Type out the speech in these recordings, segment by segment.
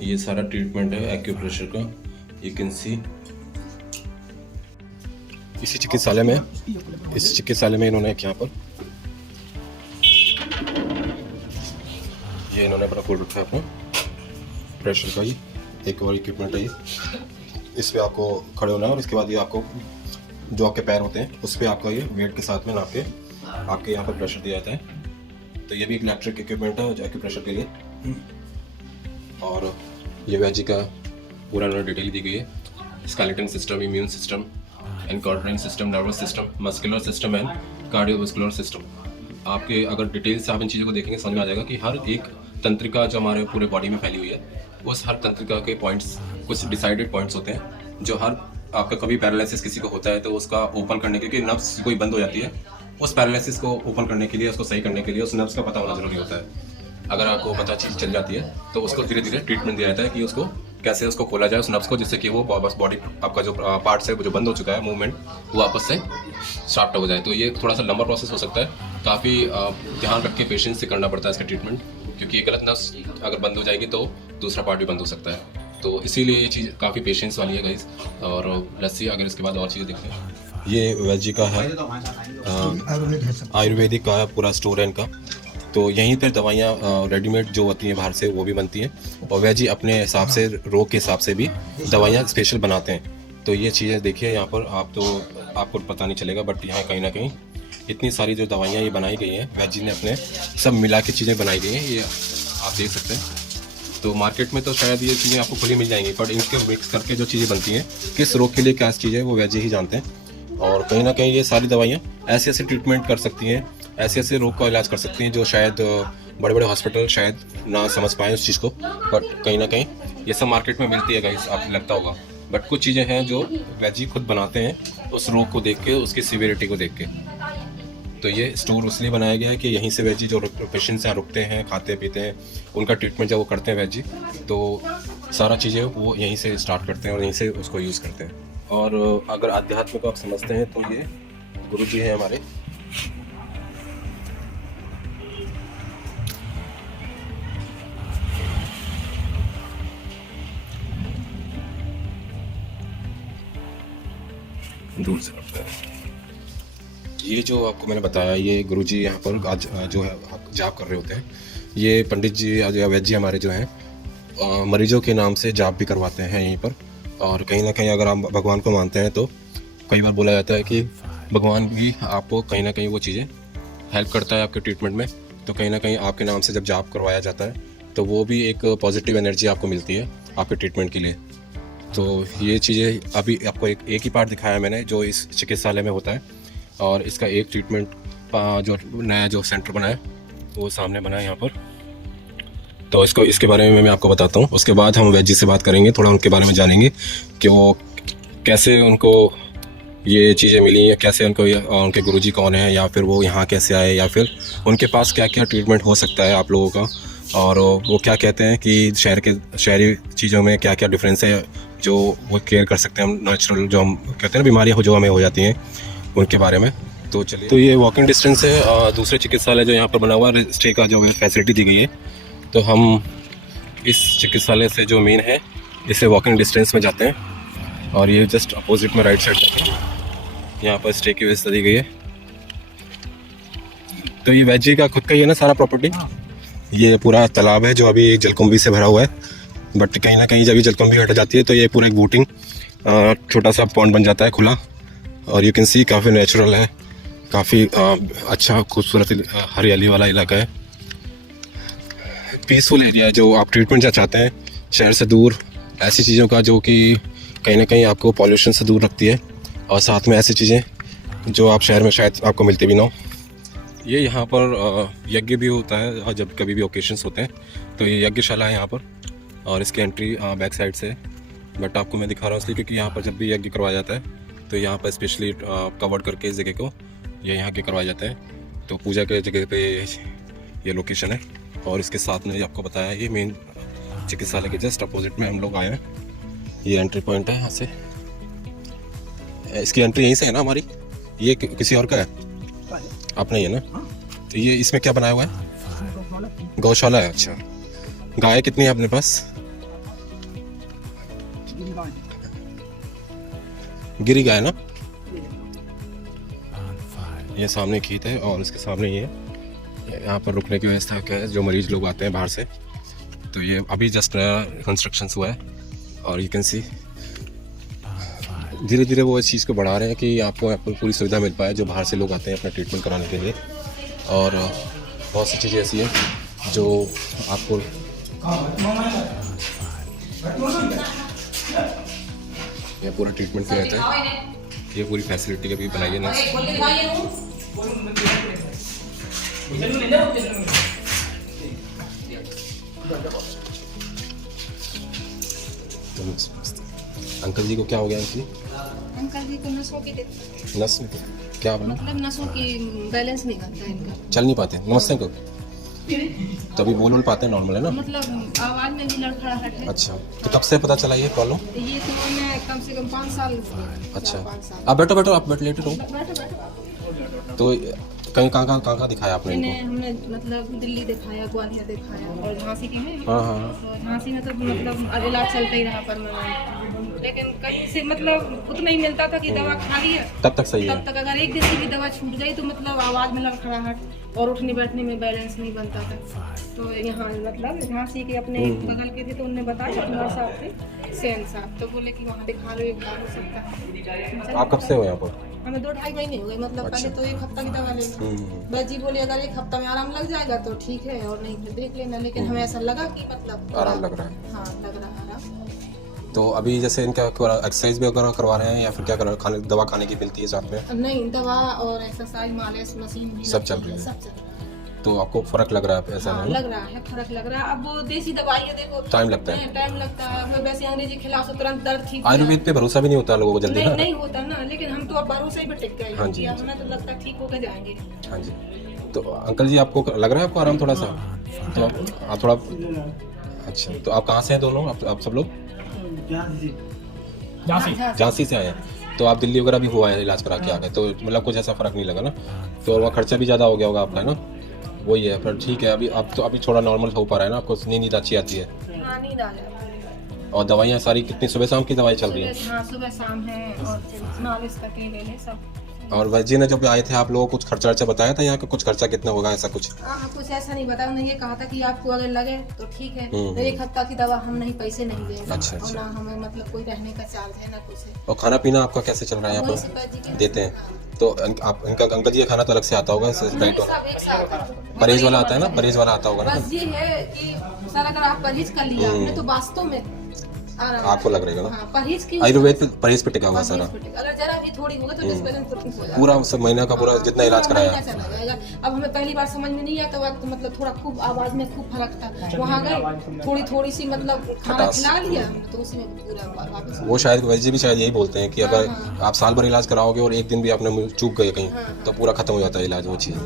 ये सारा ट्रीटमेंट है एक्यूप्रेशर का, यू कैन सी। इस चिकित्सालय में इन्होंने यहाँ पर ये इन्होंने अपना खोल रखा है अपना प्रेशर का। ये एक और इक्विपमेंट है, ये इस पे आपको खड़े होना है और इसके बाद ये आपको जो आपके पैर होते हैं उस पर आपका ये वेट के साथ में नाप के आपके यहाँ पर प्रेशर दिया जाता है। तो ये भी एक इलेक्ट्रिक इक्विपमेंट है एक्यूप्रेशर के लिए। और ये वैजी का पूरा उन्होंने डिटेल दी गई है, स्केलेटन सिस्टम, इम्यून सिस्टम, एनकॉर्डरिंग system, nervous system, muscular system and cardiovascular system. आपके अगर डिटेल से आप इन चीज़ों को देखेंगे समझ में आ जाएगा कि हर एक तंत्रिका जो हमारे पूरे बॉडी में फैली हुई है, उस हर तंत्रिका के पॉइंट्स कुछ डिसाइडेड पॉइंट्स होते हैं। जो हर आपका कभी पैरालिसिस किसी को होता है तो उसका ओपन करने के, क्योंकि नर्व्स कोई बंद हो जाती है, उस पैरालिसिस को ओपन करने के लिए, उसको सही करने के लिए उस नर्व्स का पता होना जरूरी होता है। अगर आपको पता चीज़ चल जाती है तो उसको धीरे धीरे ट्रीटमेंट दिया जाता है कि उसको कैसे उसको खोला जाए उस नर्व्स को, जिससे कि वो वापस बॉडी आपका जो पार्ट्स है वो जो बंद हो चुका है मूवमेंट वो वापस से स्टार्ट हो जाए। तो ये थोड़ा सा लंबा प्रोसेस हो सकता है, काफ़ी ध्यान रख के पेशेंस से करना पड़ता है इसका ट्रीटमेंट, क्योंकि गलत नर्व्स अगर बंद हो जाएगी तो दूसरा पार्ट भी बंद हो सकता है। तो इसीलिए ये चीज़ काफ़ी पेशेंस वाली है गाइस। और लस्सी अगर इसके बाद और चीज़ें देखते हैं, ये वैजी का है, आयुर्वेदिक का पूरा स्टोर है इनका। तो यहीं पर दवाइयाँ रेडीमेड जो होती हैं बाहर से वो भी बनती हैं, और वैजी अपने हिसाब से रोग के हिसाब से भी दवाइयाँ स्पेशल बनाते हैं। तो ये चीज़ें देखिए यहाँ पर, आप तो आपको पता नहीं चलेगा, बट यहाँ कहीं ना कहीं इतनी सारी जो दवाइयाँ ये बनाई गई हैं वैजी ने अपने सब मिला के चीज़ें बनाई गई हैं, ये आप देख सकते हैं। तो मार्केट में तो शायद ये चीज़ें आपको खुली मिल जाएंगी, पर इनके मिक्स करके जो चीज़ें बनती हैं किस रोग के लिए क्या चीज़ है वो वैजी ही जानते हैं। और कहीं ना कहीं ये सारी दवाइयाँ ऐसे ऐसे ट्रीटमेंट कर सकती हैं, ऐसे ऐसे रोग का इलाज कर सकती हैं जो शायद बड़े बड़े हॉस्पिटल शायद ना समझ पाएँ उस चीज़ को, बट कहीं ना कहीं ये सब मार्केट में मिलती है गाइस, आपको लगता होगा। बट कुछ चीज़ें हैं जो वैजी खुद बनाते हैं उस रोग को देख के, उसकी सीवियरिटी को देख के। तो ये स्टोर इसलिए बनाया गया है कि यहीं से वैजी जो पेशेंट्स यहाँ रुकते हैं, खाते पीते हैं, उनका ट्रीटमेंट जब वो करते हैं वैजी, तो सारा चीज़ें वो यहीं से स्टार्ट करते हैं और यहीं से उसको यूज़ करते हैं। और अगर आध्यात्म को आप समझते हैं तो ये गुरु जी हैं हमारे, दूर से करते हैं। ये जो आपको मैंने बताया, ये गुरुजी यहाँ पर आज जो है जाप कर रहे होते हैं। ये पंडित जी या वैद्य जी हमारे जो हैं मरीजों के नाम से जाप भी करवाते हैं यहीं पर। और कहीं ना कहीं अगर आप भगवान को मानते हैं तो कई बार बोला जाता है कि भगवान भी आपको कहीं ना कहीं वो चीज़ें हेल्प करता है आपके ट्रीटमेंट में। तो कहीं ना कहीं आपके नाम से जब जाप करवाया जाता है तो वो भी एक पॉजिटिव एनर्जी आपको मिलती है आपके ट्रीटमेंट के लिए। तो ये चीज़ें अभी आपको एक ही पार्ट दिखाया मैंने जो इस चिकित्सालय में होता है, और इसका एक ट्रीटमेंट जो नया जो सेंटर बना है वो सामने बना है यहाँ पर। तो इसको इसके बारे में मैं आपको बताता हूँ, उसके बाद हम वैजी से बात करेंगे, थोड़ा उनके बारे में जानेंगे कि वो कैसे उनको ये चीज़ें मिली हैं, कैसे उनको उनके गुरुजी कौन है, या फिर वो यहाँ कैसे आए, या फिर उनके पास क्या क्या ट्रीटमेंट हो सकता है आप लोगों का, और वो क्या कहते हैं कि शहरी चीज़ों में क्या क्या डिफरेंस है जो वो केयर कर सकते हैं हम, नेचुरल जो हम कहते हैं ना बीमारियाँ जो हमें हो जाती हैं उनके बारे में। तो चलिए, तो ये वॉकिंग डिस्टेंस है दूसरे चिकित्सालय जो यहाँ पर बना हुआ है, स्टे का जो फैसिलिटी दी गई है। तो हम इस चिकित्सालय से जो मेन है इसे वॉकिंग डिस्टेंस में जाते हैं, और ये जस्ट अपोजिट में राइट साइड जाते हैं, यहाँ पर स्टे की व्यवस्था दी गई है। तो ये वैजी का खुद का ही है ना सारा प्रॉपर्टी। ये पूरा तालाब है जो अभी जलकुंभी से भरा हुआ है, बट कहीं ना कहीं जब ये जलकुंभी हट जाती है तो ये पूरा एक बोटिंग छोटा सा पॉन्ड बन जाता है खुला। और यू कैन सी काफ़ी नेचुरल है, काफ़ी अच्छा खूबसूरत हरियाली वाला इलाका है, पीसफुल एरिया है। जो आप ट्रीटमेंट चाहते हैं शहर से दूर, ऐसी चीज़ों का जो कि कहीं ना कहीं आपको पॉल्यूशन से दूर रखती है, और साथ में ऐसी चीज़ें जो आप शहर में शायद आपको मिलती भी ना हो। ये यहाँ पर यज्ञ भी होता है, और जब कभी भी ओकेशंस होते हैं तो ये यज्ञशाला है यहाँ पर, और इसकी एंट्री बैक साइड से। बट आपको मैं दिखा रहा हूँ इसलिए क्योंकि यहाँ पर जब भी यज्ञ करवाया जाता है तो यहाँ पर स्पेशली कवर्ड करके इस जगह को ये यहाँ के करवाया जाता है। तो पूजा के जगह पे ये लोकेशन है, और इसके साथ में आपको बताया ये मेन चिकित्सालय के जस्ट अपोजिट में हम लोग आए हैं। ये एंट्री पॉइंट है, यहाँ से इसकी एंट्री यहीं से है ना हमारी, ये किसी और का है अपना ही है ना। तो ये इसमें क्या बनाया हुआ है, गौशाला है। अच्छा, गाय कितनी है अपने पास? गिरी गाय ना, ये सामने खेत है और इसके सामने ये यहाँ पर रुकने की व्यवस्था क्या है जो मरीज लोग आते हैं बाहर से। तो ये अभी जस्ट नया कंस्ट्रक्शन हुआ है और यू कैन सी धीरे धीरे वो इस चीज़ को बढ़ा रहे हैं कि आपको यहाँ पर पूरी सुविधा मिल पाए जो बाहर से लोग आते हैं अपना ट्रीटमेंट कराने के लिए। और बहुत सी चीज़ें ऐसी हैं जो आपको ये पूरा ट्रीटमेंट किया जाता है। ये पूरी फैसिलिटी अभी बनाई है नर्स। अंकल जी को क्या हो गया? अंकल जी को नसों की नस क्या बोला? मतलब नसों की बैलेंस नहीं बनता है इनका, चल नहीं पाते। नमस्ते अंकल, तभी बोल पाते हैं नॉर्मल है ना? मतलब आवाज में भी लड़खड़ाहट है। अच्छा, तो कब से पता चला ये प्रॉब्लम? ये तो मैं कम से कम 5 साल। अच्छा, 5 साल। आप बैठो बैठो, आप बैठ लेटे रहो। बैठो। तो कहीं कहाँ दिखाया आपने इनको? हमने मतलब दिल्ली दिखाया, ग्वालियर दिखाया और झांसी के हैं। हाँ हाँ। तो झांसी में तो मतलब इलाज चलता ही रहा परमानेंट, लेकिन कहीं से मतलब उतना ही मिलता था कि दवा खा लिया तब तक सही है। तब तक अगर एक दिन की भी दवा छूट गई तो मतलब आवाज में लड़खड़ाहट और उठने बैठने में बैलेंस नहीं बनता था। तो यहाँ मतलब झांसी के अपने बगल के थे तो उन्होंने बताया कुमार साहब थे, सेन साहब, तो बोले कि वहाँ दिखा लो, एक बार हो सकता है। आप कब से हो यहाँ पर? हमें 2-2.5 महीने हो गए, मतलब पहले तो 1 हफ्ता की दवा लेना। बस जी बोले अगर 1 हफ्ता में आराम लग जाएगा तो ठीक है और नहीं फिर देख लेना, लेकिन हमें ऐसा लगा कि मतलब आराम लग रहा है। हाँ, लग रहा है आराम। तो अभी जैसे इनका एक्सरसाइज भी वगैरह करवा रहे हैं या फिर क्या कर रहे हैं? दवा खाने की मिलती है साथ में? नहीं, दवा और एक्सरसाइज, मालिश, मशीन भी सब चल रही है। सब चल रहा है। तो आपको फर्क लग रहा है ऐसा? हाँ, है लग रहा है, फर्क लग रहा है। अब वो देसी दवाई है, देखो टाइम लगता है। टाइम लगता है। हमें वैसे अंग्रेजी खिलाओ तो तुरंत दर्द ठीक हो आयुर्वेद पे भरोसा भी नहीं होता लोगों को जल्दी नहीं, ना? नहीं होता ना, लेकिन हम तो अब भरोसे ही पे टिक गए। हाँ जी, हमें तो लगता है ठीक होकर जाएंगे। हाँ जी। तो अंकल जी आपको लग रहा है आपको आराम थोड़ा सा? तो आप थोड़ा अच्छा, तो आप कहाँ से हैं दोनों? आप सब लोग झांसी से आए हैं? तो आप दिल्ली वगैरह भी हुआ है इलाज करा के आ गए, तो मतलब कुछ ऐसा फर्क नहीं लगा ना? तो वहाँ खर्चा भी ज़्यादा हो गया होगा आपका, है ना? वही है, पर ठीक है। अभी आप तो अभी थोड़ा नॉर्मल हो पा रहा है ना? आपको नींद अच्छी आती है? हाँ, नींद आ जाती है। और दवाइयाँ सारी कितनी सुबह शाम की दवाई चल रही है? हाँ, सुबह शाम है और मालिश का केले है सब। और वैद्य जी ने जब आए थे आप लोगों को कुछ खर्चा वर्चा बताया था यहाँ का? कुछ खर्चा कितना होगा ऐसा कुछ? हाँ, कुछ ऐसा नहीं बताया। उन्होंने ये कहा था कि आपको अगर लगे तो ठीक है, तो 1 हफ्ता की दवा हम नहीं, पैसे नहीं देंगे। अच्छा, और ना हमें मतलब कोई रहने का चार्ज है ना कुछ है। और खाना पीना आपका कैसे चल रहा है यहाँ पर? देते हैं तो आप इनका अंकल जी का खाना तो अलग से आता होगा? डाइट वाला सब एक साथ परहेज वाला आता है ना? परहेज वाला आता होगा ना? बस ये है कि सर अगर आप परहेज कर लिया आपने तो वास्तव में आराम आपको लग रहेगा ना? हाँ, परहेज की आयुर्वेद पे परहेज पे टिका हुआ सारा अगर जरा भी थोड़ी होगा तो डिस्बैलेंस तो ठीक हो जाएगा। पूरा सब महीना का पूरा जितना इलाज कराया? महीना चला जाएगा। अब हमें पहली बार समझ में नहीं आता वक्त, मतलब थोड़ा खूब आवाज में खूब फर्क था। वहाँ गए थोड़ी सी मतलब खाना खिला लिया तो उसी में पूरा वापस। वो शायद वैद्य जी भी शायद यही बोलते हैं कि अगर आप साल भर इलाज कराओगे और एक दिन भी आपने चूक गए कहीं तो पूरा खत्म हो जाता है इलाज वो चीज़।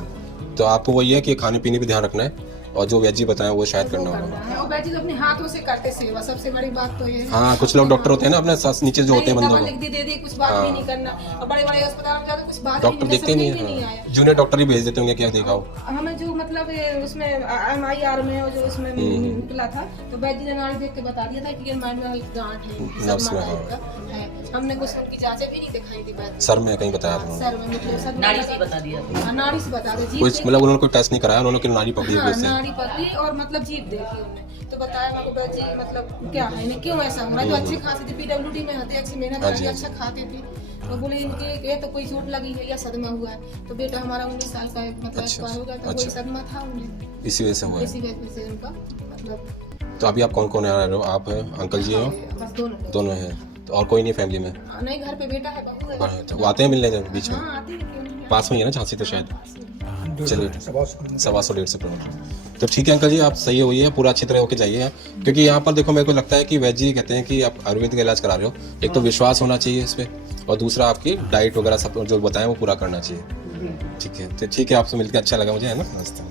तो आपको वही है कि खाने पीने पे ध्यान रखना है और जो वैद्य जी बताएं वो शायद करना होगा। और वैद्य तो अपने हाथों से करते सेवा, सबसे बड़ी बात तो ये है। हाँ, कुछ लोग डॉक्टर होते हैं ना अपने नीचे जो होते हैं बंदों लिख दे दी, कुछ बात भी नहीं करना। और बड़े-बड़े अस्पताल में जाकर कुछ बात डॉक्टर देखते नहीं है, जूनियर डॉक्टर ही भेज देते होंगे क्या दिखाओ। हमें जो मतलब उसमें MIR में जो उसमें निकला था तो वैद्य ने नाड़ी देख के बता दिया था कि ये माइंड में गांठ है, सदमा टाइप का है। हमने कुछ उनकी जांचें भी नहीं दिखाई थी वैद्य सर में कहीं बताया था? सर में मतलब नाड़ी से बता दिया। नाड़ी से बता दिया। कोई मतलब उन्होंने कोई टेस्ट नहीं कराया, उन्होंने नाड़ी पकड़ी है उससे? नाड़ी पकड़ी और मतलब जीभ देखी उन्होंने तो बताया मेरे को जी मतलब क्या है इन्हें क्यों ऐसा हो रहा है। जो अच्छे खासे थे, PWD में हते, अच्छी मेहनत करके अच्छा खाते थे, तो बोले इनके ये तो कोई चोट लगी है या सदमा हुआ है। तो बेटा हमारा 19 साल का है, मतलब एक्सपायर हो गया तो कोई सदमा था उन्हें, इसी वजह से हुआ है। इसी वजह से उनका मतलब। तो अभी आप कौन कौन आ रहे हो? आप अंकल जी हो? बस दोनों हैं। तो और कोई नहीं फैमिली में? नहीं, घर पे बेटा है, बहू है। तो वो आते हैं मिलने जब बीच में? हाँ, आते हैं, क्यों नहीं। पास में ही है ना झांसी तो शायद? चलिए 125 किलोमीटर। तो ठीक है अंकल जी, आप सही हुई है, पूरा अच्छी तरह होके जाइए। क्योंकि यहाँ पर देखो मेरे को लगता है कि वैद्य जी कहते हैं कि आप आयुर्वेद का इलाज करा रहे हो, एक तो विश्वास होना चाहिए इस पर और दूसरा आपकी डाइट वगैरह सब जो बताएं वो पूरा करना चाहिए। ठीक है, तो ठीक है, आपसे मिलकर अच्छा लगा मुझे, है ना? नमस्ते।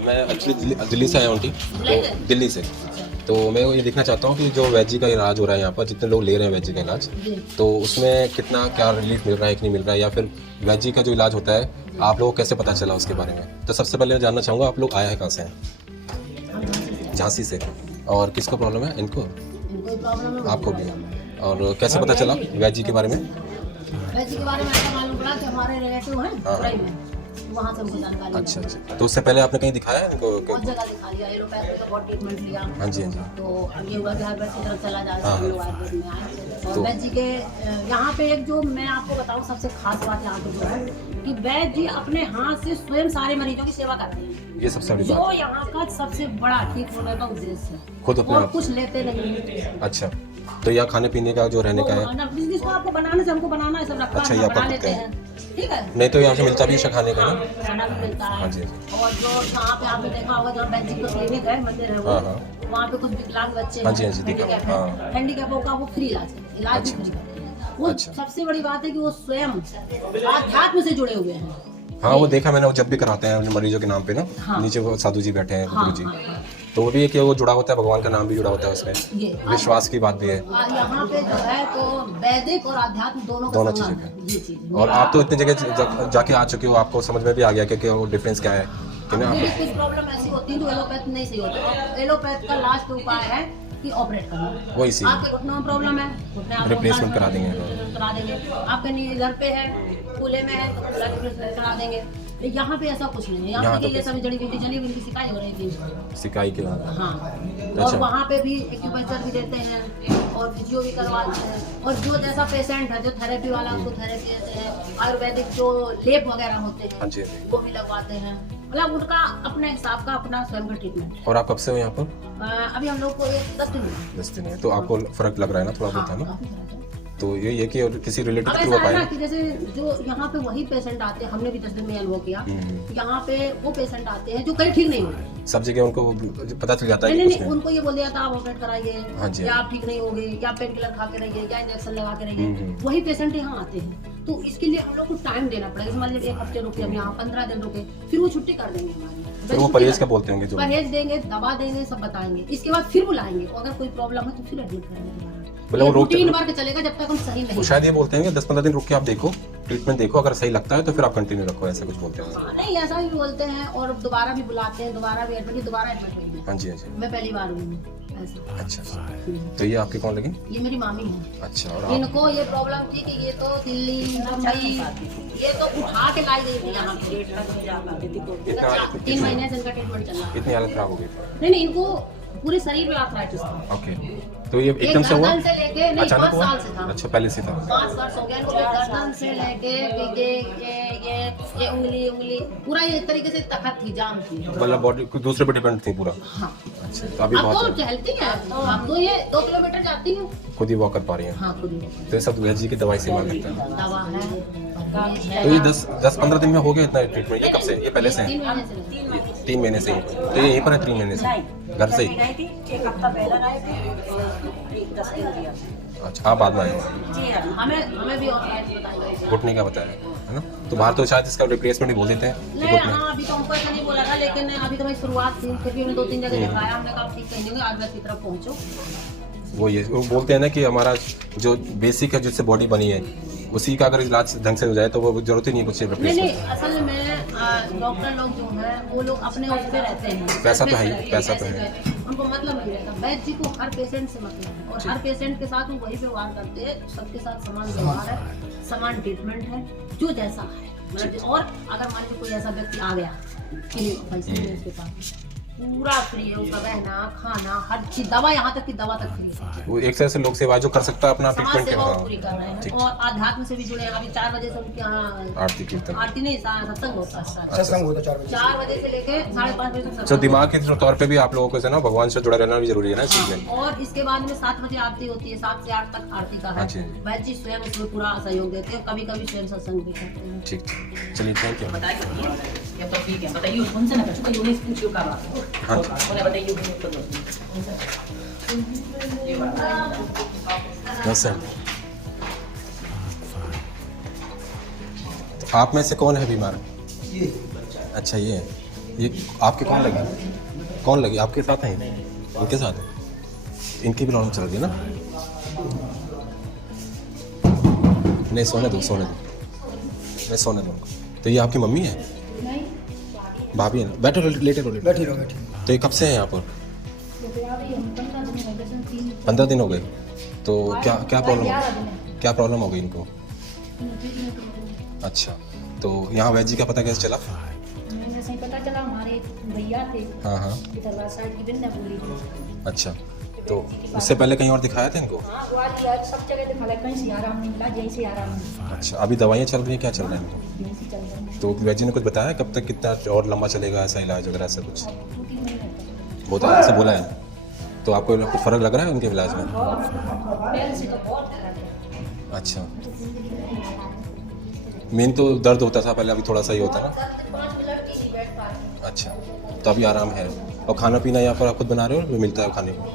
मैं एक्चुअली दिल्ली से आया हूँ, तो दिल्ली से। तो मैं ये देखना चाहता हूँ कि जो वैद्य जी का इलाज हो रहा है यहाँ पर, जितने लोग ले रहे हैं वैद्य जी का इलाज, तो उसमें कितना क्या रिलीफ मिल रहा है कि नहीं मिल रहा है, या फिर वैद्य जी का जो इलाज होता है आप लोगों को कैसे पता चला उसके बारे में। तो सबसे पहले मैं जानना चाहूँगा आप लोग आए हैं कहाँ से हैं? झांसी से। और किसको प्रॉब्लम है? इनको? इनको प्रॉब्लम है, आपको भी? और कैसे पता चला वैद जी के बारे में? वैद जी के बारे में ऐसा मालूम पड़ा कि हमारे रिलेटिव हैं दुबई में, वहाँ से हमको जानकारी अच्छा अच्छा। तो उससे पहले आपने कहीं दिखाया है इनको? बहुत जगह दिखा लिया, एलोपैथी का बहुत ट्रीटमेंट लिया। हाँ जी हाँ जी। तो अब ये हुआ कि आयुर्वेद की तरफ चला जा रहा है, हम लोग आयुर्वेद में आए। और वैद जी के यहाँ पे एक जो मैं आपको बताऊँ सबसे खास बात यहाँ पे जो है कि वैद जी अपने हाथ से स्वयं सारे मरीजों की सेवा करते हैं। ये सबसे बड़ी जो बात है। यहाँ का सबसे बड़ा ठीक होने का उद्देश्य है, खुद अपने और आप? कुछ लेते नहीं। अच्छा, तो यहाँ खाने पीने का जो रहने का है? बिजनेस को आपको बनाने से हमको बनाना है, सब रखा अच्छा, है, ये हम आपका बना खुद लेते का है? हैं, ठीक है। नहीं तो यहाँ से मिलता भी है खाने का ना? खाना भी मिलता है। हाँ जी, हाँ जी। और जो यहाँ पे आपने देखा होगा जहाँ वैद जी का क्लिनिक है, मंदिर है वो, हाँ, हाँ। वहाँ पे कुछ विकलांग बच्चे हाँ जी, हाँ जी, देखा हैंडीकैप हाँ। है, हैंडीकैपों का वो फ्री इलाज है, इलाज भी अच्छा, फ्री करते हैं। वो अच्छा। सबसे बड़ी बात है कि वो स्वयं आध्यात्म से जुड़े हुए हैं। हाँ वो देखा मैंने, वो जब भी कराते हैं मरीजों के नाम पे ना, हाँ। नीचे वो साधु जी बैठे हैं, हाँ, गुरु जी। हाँ, तो वो भी है कि वो जुड़ा होता है, भगवान का नाम भी जुड़ा होता है उसमें, ये विश्वास की बात भी है। यहाँ पे जो है तो वैदिक और आध्यात्म दोनों का दोनों संगम चीजें है, ये चीज। और आप तो इतनी जगह जाके आ चुके हो, आपको समझ में भी आ गया कि वो डिफरेंस क्या है कि ना? मेरी कुछ प्रॉब्लम ऐसी होती है तो एलोपैथ नहीं सही होता। एलोपैथ का लास्ट उपाय है कि ऑपरेट करना। वो इसी आपके घुटनों में प्रॉब्लम है, घुटने आपको रिप्लेसमेंट करा देंगे। रिप्लेसमेंट करा देंगे। आपके नीचे घर पे है, कूल्हे में है तो कूल्हा रिप्लेसमेंट करा देंगे। यहाँ पे ऐसा कुछ नहीं है, यहाँ पे ये सभी जड़ी बूटी जली हुई, इनकी सिकाई हो रही थी, सिकाई के बाद। हाँ। अच्छा। और वहाँ पे भी एक्यूपंक्चर भी देते हैं और फिजियो भी करवाते हैं। और जो जैसा पेशेंट है, जो थेरेपी वाला उसको थेरेपी देते हैं। आयुर्वेदिक जो लेप वगैरह होते हाँ हैं जी, हाँ जी। वो भी लगवाते हैं। मतलब उनका अपने हिसाब का अपना स्वयं का ट्रीटमेंट। और आप कब से हो यहाँ पर? अभी हम लोग को 10 दिन हुए। 10 दिन है, तो आपको फर्क लग रहा है ना थोड़ा बहुत, है ना? काफी फर्क है। तो ये कि और किसी रिलेटिव अब के थ्रू ऐसा है ना पाए? कि जैसे जो यहाँ पे वही पेशेंट आते हैं, हमने भी 10 दिन में अनुभव किया। यहाँ पे वो पेशेंट आते हैं जो कहीं ठीक नहीं होते। सब जगह उनको पता चल जाता है नहीं कि नहीं, कुछ नहीं। उनको ये बोल दिया था आप ऑपरेट कराइए, हाँ जी। या आप ठीक नहीं होगे, या पेन किलर खा के रहिए, या इंजेक्शन लगा के रहिए। वही पेशेंट यहाँ आते हैं, तो इसके लिए हम लोग को टाइम देना पड़ेगा। जैसे मान लीजिए 1 हफ्ते रुके, हम यहाँ 15 दिन रुके, फिर वो छुट्टी कर देंगे हमारी। फिर वो परहेज का बोलते होंगे जो? परहेज देंगे, दवा देंगे, सब बताएंगे। इसके बाद फिर बुलाएंगे, और अगर कोई प्रॉब्लम है तो फिर एडमिट करेंगे। मतलब वो रोकते- रूटीन वर्क चलेगा जब तक हम सही नहीं। वो शायद ये बोलते हैं कि 10-15 दिन रुक के आप देखो, ट्रीटमेंट देखो, अगर सही लगता है तो फिर आप कंटिन्यू रखो, ऐसा कुछ बोलते हैं। हाँ, नहीं ऐसा भी बोलते हैं, और दोबारा भी बुलाते हैं, दोबारा भी एडमिट हुई। हाँ जी हाँ जी। मैं पहली बार हुई हूँ ऐसे। अच्छा, तो ये आपके कौन लगे? ये मेरी मामी है। अच्छा, और आप? इनको ये प्रॉब्लम थी कि ये तो दिल्ली, मुंबई, ये तो उठा के लाई गई थी यहाँ पे। 3 महीने से इनका ट्रीटमेंट चल रहा है। इतनी हालत खराब हो गई? नहीं, इनको पूरे शरीर में आर्थराइटिस था। ओके, तो ये एकदम से हुआ? गर्दन से लेके, नहीं, अचानक 5 हुआ? साल से था। अच्छा, पहले से था। 5 वर्ष हो गया इनको। गर्दन से लेके ये उंगली पूरा ये एक तरीके से तखत थी, जाम थी। मतलब बॉडी दूसरे पे डिपेंड थी पूरा? हाँ। अच्छा, तो अभी अब तो बहुत चलती है, अब तो ये 2 किलोमीटर जाती है। खुद ही वॉक कर पा रही हैं? हाँ, खुद ही। तो ये सब वैद्य जी की दवाई से मान लगता है? दवा है। तो ये 10-15 दिन में हो गया इतना ट्रीटमेंट? ये कब से? ये पहले से है? 3 महीने से। 3 महीने से ही? तो ये यहीं पर है 3 महीने से घर से ही? एक हफ्ता पहले आए थे, 10 दिन दिया। अच्छा, आप बाद में आए? जी हाँ, हमें भी ऑपरेशन बताइए। घुटने का बताया है ना? तो बाहर तो शायद इसका रिप्लेसमेंट ही बोल देते हैं कि नहीं, घुटने। हाँ, अभी तो हमको ऐसा नहीं बोला था, लेकिन अभी तो भाई शुरुआत थी, फिर भी हमने 2-3 जगह दिखाया। हमने कहा ठीक कहीं नहीं, आयुर्वेद की तरफ पहुंचो। वो बोलते हैं ना कि हमारा जो बेसिक है, जिससे बॉडी बनी है, उसी का अगर इलाज ढंग से हो जाए तो वो जरूरत ही नहीं कुछ नहीं रिप्लेसमेंट। नहीं, असल में डॉक्टर लोग जो हैं वो लोग अपने उस पे रहते हैं। पैसा तो है ही, पैसा तो है। उनको मतलब नहीं रहता। वैद्य जी को हर पेशेंट से मतलब है, और हर पेशेंट के साथ वो वही व्यवहार करते हैं। सबके साथ समान व्यवहार है, समान ट्रीटमेंट है, जो जैसा है। मतलब और अगर मान लीजिए कोई ऐसा व्यक्ति आ गया कि पैसे नहीं है उसके पास, पूरा फ्री है उसका रहना, खाना, हर चीज, दवा, यहाँ तक कि दवा तक फ्री है। वो एक तरह से लोक सेवा जो कर सकता है अपना समाज ट्रीटमेंट सेवा के। पूरी कर रहे हैं, ठीक। और आध्यात्म से भी जुड़े हैं। अभी 4 बजे से उनके यहाँ आरती कीर्तन। आरती नहीं, सत्संग होता है। सत्संग होता 4 बजे। 4 बजे से लेके 5:30 बजे तक तो सत्संग दिमाग के तौर पे भी आप लोगों को से ना भगवान से जुड़ा रहना भी जरूरी है ना इस चीज में। होता है। और इसके बाद में 7 बजे आरती होती है, 7 से 8 तक आरती का है। अच्छा। वैद्य जी स्वयं इसमें पूरा सहयोग देते हैं, कभी कभी स्वयं सत्संग भी करते हैं। ठीक, चलिए, थैंक यू। बताइए ये तो ठीक है, बताइए उनसे ना पूछो, यूनिस पूछियो का बात। हाँ। उन्हें बताइए यूनिस तो ये बात। बस सर, तो आप में से कौन है बीमार? अच्छा, ये आपके कौन लगी आपके साथ हैं? उनके साथ है? इनकी भी प्रॉब्लम चल रही है ना? नहीं, सोने दो नहीं, सोने दो उनको। तो ये आपकी मम्मी है? भाभी है ना? बैठो, लेटे रहो। बैठी रहो, बैठी। तो ये कब से है यहाँ पर? 15 दिन हो गए। तो क्या क्या प्रॉब्लम 11 दिन है। क्या प्रॉब्लम हो गई इनको? ट्रीटमेंट हो अच्छा, तो यहाँ वैद्य जी का पता कैसे चला? गई। मुझे सही पता चला, हमारे भैया थे हाँ हाँ, दरबार साइड की बिंदा बोली थी। अच्छा। तो उससे पहले कहीं और दिखाया था इनको? हाँ ग्वालियर सब जगह दिखा, कहीं से आराम नहीं मिला, जहीं से आराम नहीं मिला, अच्छा, अभी दवाइयाँ चल रही हैं, क्या चल रहा है इनको? यहीं से चल रहा है। तो वैद्य जी ने कुछ बताया कब तक कितना और लंबा चलेगा ऐसा इलाज वगैरह ऐसा कुछ? अब 2-3 महीने तक। बहुत ऐसे बोला है। तो आपको कुछ फ़र्क लग रहा है उनके इलाज में? पहले से तो बहुत फर्क है। अच्छा, मेन तो दर्द होता था पहले, अभी थोड़ा सा ही होता है ना? 5 मिनट ही नहीं बैठ पा रहे। अच्छा, तो अभी आराम है। और खाना पीना यहाँ पर आप खुद बना रहे हो, मिलता है खाने को?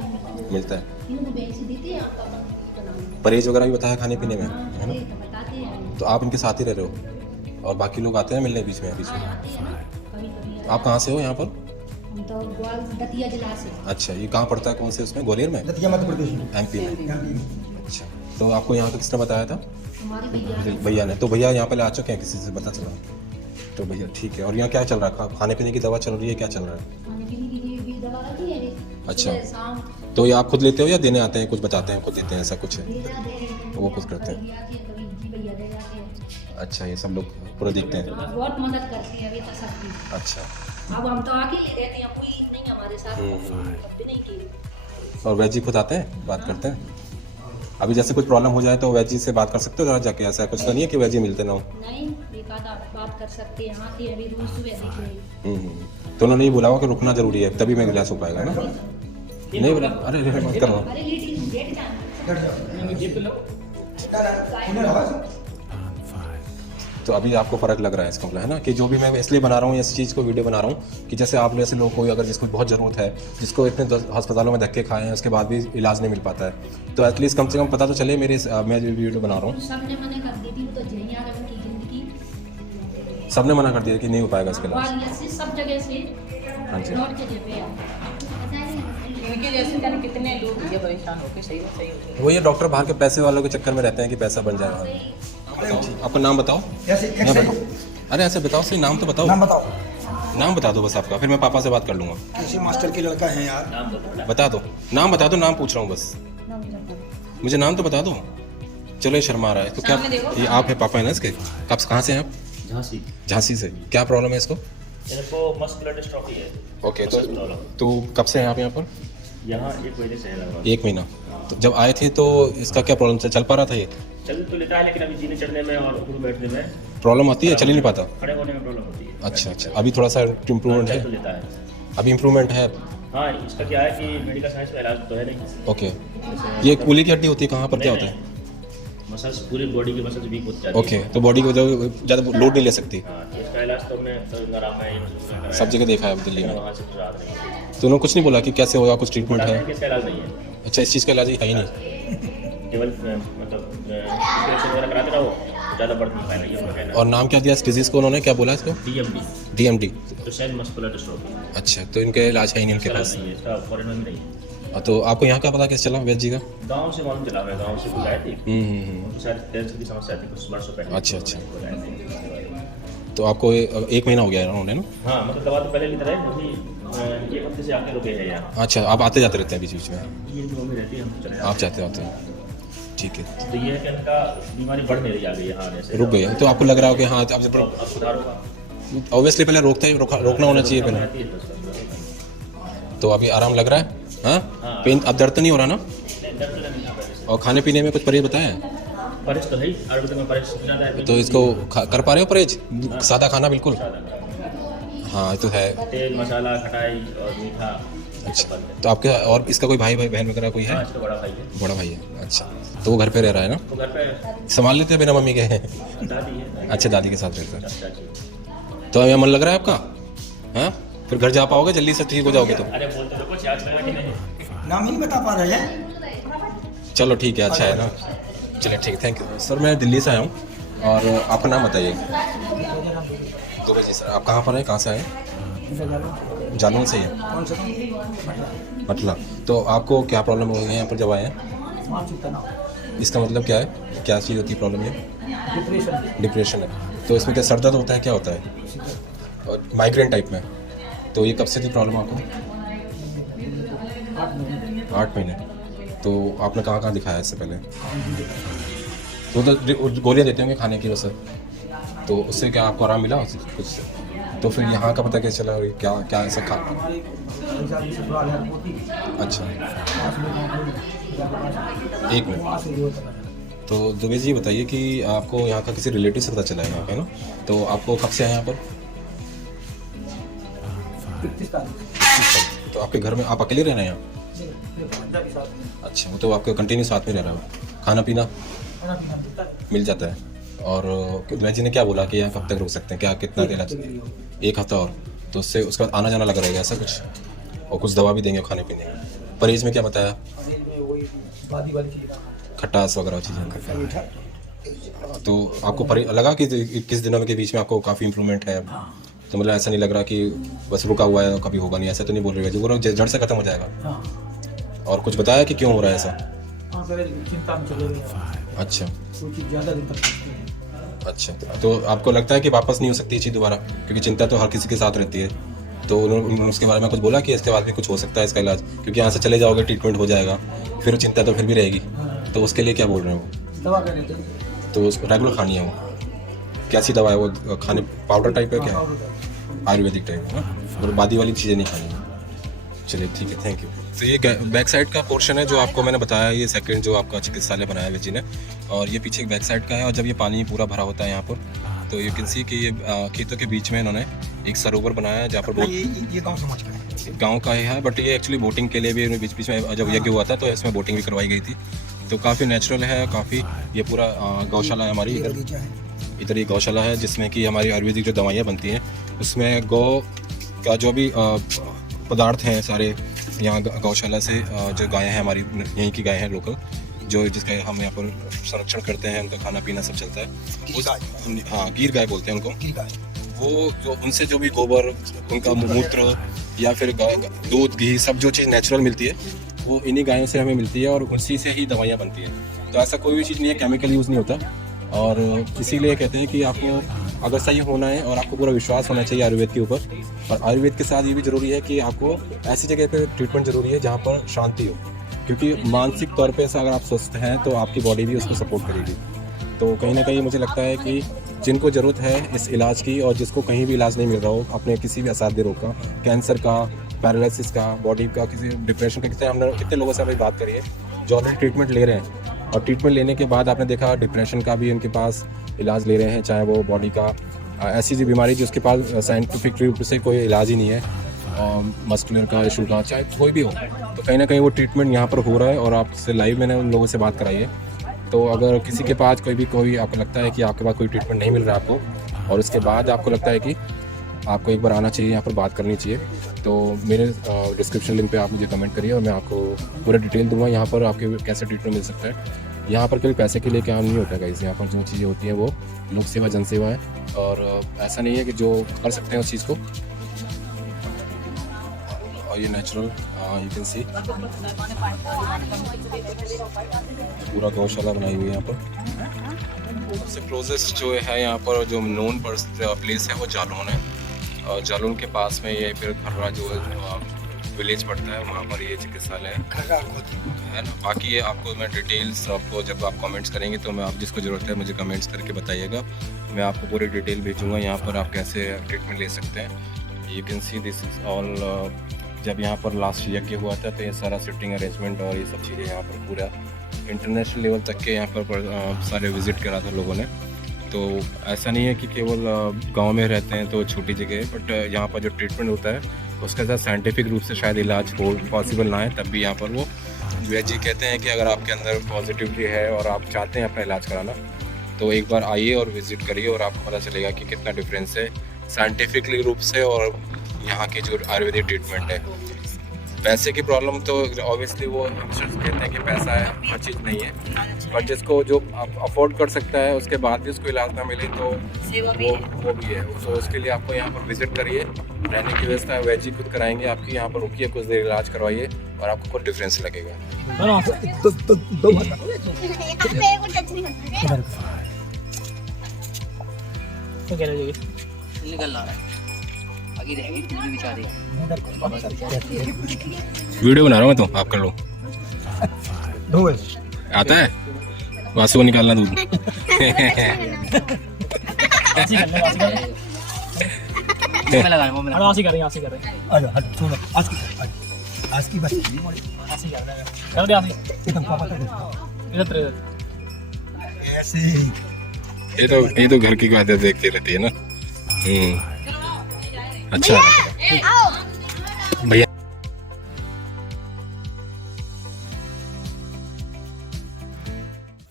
मिलता है। इनको बेची दी थी आपका बनाना। परहेज वगैरह भी बताया खाने पीने में, है ना? ये तो बताते हैं। तो आप इनके साथ ही रह रहे हो और बाकी लोग आते हैं मिलने बीच में? हाँ आते हैं ना, कभी-कभी आप कहाँ से हो यहाँ पर? हम तो दतिया जिला से। अच्छा, ये कहाँ पड़ता है, कौन से उसमें, ग्वालियर में? दतिया मध्य प्रदेश में। MP में। अच्छा, तो आपको यहाँ का किसने बताया था? हमारे भैया भैया ने। तो भैया यहाँ पहले आ चुके हैं, किसी से पता चला? तो भैया ठीक है। और यहाँ क्या चल रहा है, खाने पीने की दवा चल रही है, क्या चल रहा है? खाने पीने की भी दवा रखी है। अच्छा। सुबह शाम तो ये आप खुद लेते हो या देने आते हैं, कुछ बताते हैं खुद देते हैं, ऐसा कुछ है? दे जाते हैं। वो खुद करते हैं। कभी आते हैं, कभी जी भैया दे जाते हैं। अच्छा, ये सब लोग पूरा देखते हैं? हाँ, बहुत मदद करती है अभी तक सबकी। अच्छा। अब हम तो अकेले रहते हैं, कोई नहीं हमारे साथ, अब भी नहीं की। और वैद्य जी खुद आते हैं, बात करते हैं? अभी जैसे कुछ प्रॉब्लम हो जाए तो वैद्य जी से बात कर सकते हो जरा जाके, ऐसा कुछ तो नहीं है कि वैद्य जी मिलते ना हो? नहीं, एक आधा बात कर सकते हैं, आते हैं, अभी रोज सुबह दिखे। तो उन्होंने ये बोला हुआ कि रुकना जरूरी है तभी मैं इलाज हो पाएगा ना? नहीं बोला? अरे अरे मत करो। अरे लीटी बैठ जाना। तो अभी आपको फ़र्क लग रहा है इसका मतलब, है ना? कि जो भी मैं इसलिए बना रहा हूँ, इस चीज़ को वीडियो बना रहा हूँ कि जैसे आप जैसे लोग को अगर जिसको बहुत ज़रूरत है, जिसको इतने अस्पतालों में धक्के खाए हैं उसके बाद भी इलाज नहीं मिल पाता है, तो एटलीस्ट कम से कम पता तो चले मेरे मैं जो वीडियो बना रहा हूँ। सबने मना कर दी थी, वो तो जहीं आ गए उनकी जिंदगी। सबने मना कर दिया कि नहीं हो पाएगा इसका इलाज। ग्वालियर से सब जगह से हाँ जी। लौट के जेबे इनके जैसे जाने कितने लोग ये परेशान होके सही हो गए। वो ये डॉक्टर बाहर के पैसे वालों के चक्कर में रहते हैं कि पैसा बन जाएगा। आपका नाम बताओ। ऐसे यहाँ बैठो। अरे ऐसे बताओ, सही नाम तो बताओ। नाम बताओ। नाम बता दो बस आपका, फिर मैं पापा से बात कर लूँगा। किसी मास्टर की लड़का है यार। बता दो, नाम बता दो, नाम पूछ रहा हूँ बस, मुझे नाम तो बता दो। चलो ये शर्मा रहा है इसको, क्या ये आप है, पापा है ना इसके? कब कहाँ से हैं आप? झांसी। झांसी से। क्या प्रॉब्लम है इसको? इनको मस्कुलर डिस्ट्रॉफी है। Okay, muscle problem. तो कब से हैं आप यहाँ पर? यहाँ 1 महीने से है लगभग। 1 महीना। तो जब आए थे तो इसका क्या प्रॉब्लम था, चल पा रहा था ये? चल तो लेता है लेकिन अभी जीने चढ़ने में और उठने बैठने में प्रॉब्लम आती है, चल ही नहीं पाता? खड़े होने में प्रॉब्लम होती है। अच्छा अच्छा, अभी थोड़ा सा इम्प्रूवमेंट चल है? तो लेता है। अभी इम्प्रूवमेंट है? हाँ, इसका क्या है कि मेडिकल साइंस में इलाज तो है नहीं। ओके। ये कूली की हड्डी होती है, कहाँ पर क्या होता है? मसल्स पूरी बॉडी की मसल्स वीक होती जाती है। ओके, तो बॉडी को ज़्यादा लोड नहीं ले सकती? हाँ, इसका इलाज तो हमने आराम में सब जगह देखा है अब दिल्ली में। वहाँ से कुछ राहत नहीं है। तो उन्होंने कुछ नहीं बोला कि कैसे होगा, कुछ ट्रीटमेंट है? इसका इलाज नहीं है। अच्छा, इस चीज़ का इलाज है ही नहीं? केवल मतलब इंजेक्शन वगैरह कराते रहो, ज़्यादा बढ़ नहीं पाएगा, ये उनका कहना है। और नाम क्या दिया इस डिजीज़ को उन्होंने, क्या बोला इसको? DMD, DMD। Duchenne muscular dystrophy. अच्छा, तो इनका इलाज है ही नहीं उनके इलाज पास? नहीं है, इसका फॉरेन में नहीं है। तो आपको यहाँ का पता कैसे चला वैद्य जी का? गांव से मालूम चला, मैं गांव से बुलाए थे। हम्म। उनको शायद कैंसर की समस्या थी कुछ वर्षों पहले। अच्छा, अच्छा। बुलाए थे। तो आपको 1 महीना हो गया है उन्होंने ना? हाँ, मतलब दवा तो पहले लेते रहे, अभी 1 हफ्ते से आके रुके हैं यहाँ। अच्छा, आप आते जाते रहते हैं बीच बीच में? ये जो मम्मी रहती है हम चले आप जाते आते हैं, ठीक है। तो ये है कि उनका बीमारी बढ़ नहीं रही आगे यहाँ आने से। रुक गए हैं, तो आपको लग रहा हो कि हाँ अब अब सुधार होगा। ऑब्वियसली पहले रोकना होना चाहिए पहले। रहती है तो उसका। तो अभी आराम लग रहा है? हाँ, हाँ। पेन अब दर्द तो नहीं हो रहा ना? नहीं, दर्द तो नहीं था पहले से। और खाने पीने में कुछ परहेज बताया है? परहेज तो है ही, आयुर्वेद में परहेज सबसे ज़्यादा है। तो इसको कर पा रहे हो परहेज? सादा खाना बिल्कुल? ज़्यादा हाँ, ये तो है। तेल मसाला खटाई और मीठा। अच्छा, तो आपके और इसका कोई भाई बहन वगैरह कोई हाँ, है? इसका बड़ा भाई है। बड़ा भाई है, अच्छा। तो वो घर पे रह रहा है ना? तो घर पे संभाल लेते हैं बिना मम्मी के? दादी है। अच्छा, दादी के साथ रहता है। चाचा जी। तो यहाँ मन लग रहा है आपका? हाँ, फिर घर जा पाओगे जल्दी से, ठीक हो जाओगे तो? अरे बोलते तो कुछ आज लगा कि नहीं। नाम ही नहीं बता पा रहे हैं। चलो ठीक है, अच्छा है ना? चलिए ठीक है, थैंक यू सर। मैं दिल्ली से आया हूँ और आपका नाम बताइए। दुबे जी। सर आप कहाँ पर हैं, कहाँ से आए? जालौन से ही है? कौन सा? मतलब तो आपको क्या प्रॉब्लम हो गई है यहाँ पर जब आए हैं? इसका मतलब क्या है, क्या चीज़ होती है प्रॉब्लम? ये डिप्रेशन है। तो इसमें क्या सर दर्द होता है, क्या होता है? और माइग्रेन टाइप में? तो ये कब से थी प्रॉब्लम आपको? 8 महीने। तो आपने कहाँ दिखाया इससे पहले? तो गोलियाँ देते होंगे खाने की वैसे, तो उससे क्या आपको आराम मिला कुछ? तो फिर यहाँ का पता कैसे चला और क्या क्या ऐसा खा? अच्छा, एक मिनट। तो दुबे जी बताइए कि आपको यहाँ का किसी रिलेटिव से पता चला है यहाँ पे ना, तो आपको कब से आए यहाँ पर? तो आपके घर में आप अकेले रह रहे हैं यहाँ? अच्छा, तो आपके कंटिन्यू साथ में रह रहा है, खाना पीना मिल जाता है? और दुबे जी ने क्या बोला कि यहाँ कब तक रुक सकते हैं, क्या कितना देना चाहिए? 1 हफ्ता और, तो उससे उसके बाद आना जाना लगा रहेगा ऐसा कुछ? और कुछ दवा भी देंगे खाने पीने में? परहेज में क्या बताया? खटास वगैरह चीज़ें। तो आपको लगा कि किस दिनों के बीच में आपको काफ़ी इम्प्रूवमेंट है? तो मतलब ऐसा नहीं लग रहा कि बस रुका हुआ है कभी होगा नहीं, ऐसा तो नहीं बोल रहे हो? जड़ से खत्म हो जाएगा? और कुछ बताया कि क्यों हो रहा है ऐसा? अच्छा अच्छा, तो आपको लगता है कि वापस नहीं हो सकती ये चीज़ दोबारा? क्योंकि चिंता तो हर किसी के साथ रहती है, तो उन्होंने उसके बारे में कुछ बोला कि इसके बाद भी कुछ हो सकता है इसका इलाज? क्योंकि यहाँ से चले जाओगे ट्रीटमेंट हो जाएगा, फिर चिंता तो फिर भी रहेगी, तो उसके लिए क्या बोल रहे हो? दवा करने तो उसको रेगुलर खानी है वो? कैसी दवा है वो खाने? पाउडर टाइप है क्या? आयुर्वेदिक टाइप है ना, और बादी वाली चीज़ें नहीं खानी है। चलिए ठीक है, थैंक यू। तो ये बैक साइड का पोर्शन है जो आपको मैंने बताया, ये सेकंड जो आपका चिकित्सालय बनाया है जी ने, और ये पीछे बैक साइड का है। और जब ये पानी पूरा भरा होता है यहाँ पर, तो यू कैन सी कि ये खेतों के बीच में इन्होंने एक सरोवर बनाया है जहाँ पर ये गाँव समाज का है, गाँव का है, बट ये एक्चुअली बोटिंग के लिए भी बीच बीच में जब यज्ञ हुआ था तो इसमें बोटिंग भी करवाई गई थी। तो काफ़ी नेचुरल है, काफ़ी ये पूरा गौशाला है हमारी। इधर ये गौशाला है जिसमें कि हमारी आयुर्वेदिक जो दवाइयाँ बनती हैं उसमें गौ का जो भी पदार्थ हैं सारे यहाँ गौशाला से जो गायें हैं हमारी, यहीं की गायें हैं लोकल, जो जिसका हम यहाँ पर संरक्षण करते हैं, उनका खाना पीना सब चलता है। हाँ, गीर गाय बोलते हैं उनको। वो जो उनसे जो भी गोबर, उनका मूत्र या फिर दूध, घी, सब जो चीज़ नेचुरल मिलती है वो इन्हीं गायों से हमें मिलती है, और उसी से ही दवाइयाँ बनती हैं। तो ऐसा कोई भी चीज़ नहीं है, केमिकल यूज़ नहीं होता। और इसीलिए कहते हैं कि आपको अगर सही होना है और आपको पूरा विश्वास होना चाहिए आयुर्वेद के ऊपर, और आयुर्वेद के साथ ये भी ज़रूरी है कि आपको ऐसी जगह पे ट्रीटमेंट ज़रूरी है जहाँ पर शांति हो, क्योंकि मानसिक तौर पे से अगर आप स्वस्थ हैं तो आपकी बॉडी भी उसको सपोर्ट करेगी। तो कहीं ना कहीं मुझे लगता है कि जिनको ज़रूरत है इस इलाज की, और जिसको कहीं भी इलाज नहीं मिल रहा हो अपने किसी भी असाध्य रोग का, कैंसर का, पैरालिसिस का, बॉडी का, किसी डिप्रेशन का, हमने कितने लोगों से अभी बात करी है जो ऑलरेडी ट्रीटमेंट ले रहे हैं, और ट्रीटमेंट लेने के बाद आपने देखा डिप्रेशन का भी उनके पास इलाज ले रहे हैं, चाहे वो बॉडी का ऐसी जो बीमारी जिसके पास साइंटिफिक रूप से कोई इलाज ही नहीं है, और मस्कुलर का इशू का, चाहे कोई भी हो, तो कहीं ना कहीं वो ट्रीटमेंट यहाँ पर हो रहा है। और आपसे लाइव मैंने उन लोगों से बात कराई है। तो अगर किसी के पास कोई आपको लगता है कि आपके पास कोई ट्रीटमेंट नहीं मिल रहा है आपको, और उसके बाद आपको लगता है कि आपको एक बार आना चाहिए, यहाँ पर बात करनी चाहिए, तो मेरे डिस्क्रिप्शन लिंक पे आप मुझे कमेंट करिए और मैं आपको पूरा डिटेल दूंगा यहाँ पर आपके कैसे ट्रीटमेंट मिल सकता है। यहाँ पर केवल पैसे के लिए काम नहीं होता गाइस, यहाँ पर जो चीज़ें होती हैं वो लोक सेवा जन सेवा है, और ऐसा नहीं है कि जो कर सकते हैं उस चीज़ को। और ये नेचुरल यू कैन सी पूरा गौशाला बनाई हुई है यहाँ पर। सबसे क्लोजेस्ट जो है यहाँ पर जो नोन प्लेस है वो जालौन है, और जालौन के पास में ये फिर खर्रा जो विलेज पड़ता है, वहाँ पर ये चिकित्सालय है ना। बाकी ये आपको मैं डिटेल्स आपको जब आप कमेंट्स करेंगे तो मैं आप जिसको ज़रूरत है मुझे कमेंट्स करके बताइएगा, मैं आपको पूरी डिटेल भेजूँगा यहाँ पर आप कैसे ट्रीटमेंट ले सकते हैं। You can see this is all. जब यहाँ पर लास्ट यज्ञ हुआ था तो ये सारा सिटिंग अरेंजमेंट और ये सब चीज़ें यहाँ पर पूरा इंटरनेशनल लेवल तक के यहाँ पर सारे विज़िट करा था लोगों ने। तो ऐसा नहीं है कि केवल गांव में रहते हैं तो छोटी जगह है, बट यहाँ पर जो ट्रीटमेंट होता है उसके साथ साइंटिफिक रूप से शायद इलाज हो पॉसिबल ना है, तब भी यहाँ पर वो वैद्य जी कहते हैं कि अगर आपके अंदर पॉजिटिविटी है और आप चाहते हैं अपना इलाज कराना तो एक बार आइए और विज़िट करिए और आपको पता चलेगा कि कितना डिफरेंस है साइंटिफिकली रूप से और यहाँ की जो आयुर्वेदिक ट्रीटमेंट है। पैसे की प्रॉब्लम तो ऑब्वियसली वो कहते हैं कि पैसा है हर चीज़ नहीं है, बट जिसको जो अफोर्ड कर सकता है उसके बाद भी उसको इलाज ना मिले तो वो भी है। तो उसके लिए आपको यहाँ पर विजिट करिए, रहने की व्यवस्था वैद्य जी खुद कराएंगे आपकी, यहाँ पर रुकिए कुछ देर इलाज करवाइए और आपको कुछ डिफरेंस लगेगा। निकल रहा है आगे रहेगी पूरी बेचारी। वीडियो बना रहा हूँ मैं तो, आप कर लो। दो आता है वासु को निकालना दूध में लगा वो में लगा। ऐसे कर रहे हैं, ऐसे कर रहे हैं, आ जाओ हट छोड़ो आज की बस ऐसे कर रहे हैं, कर दे ऐसे, एकदम पापा कर इधर इधर। ऐसे ये तो घर की बातें देखती रहती है ना। अच्छा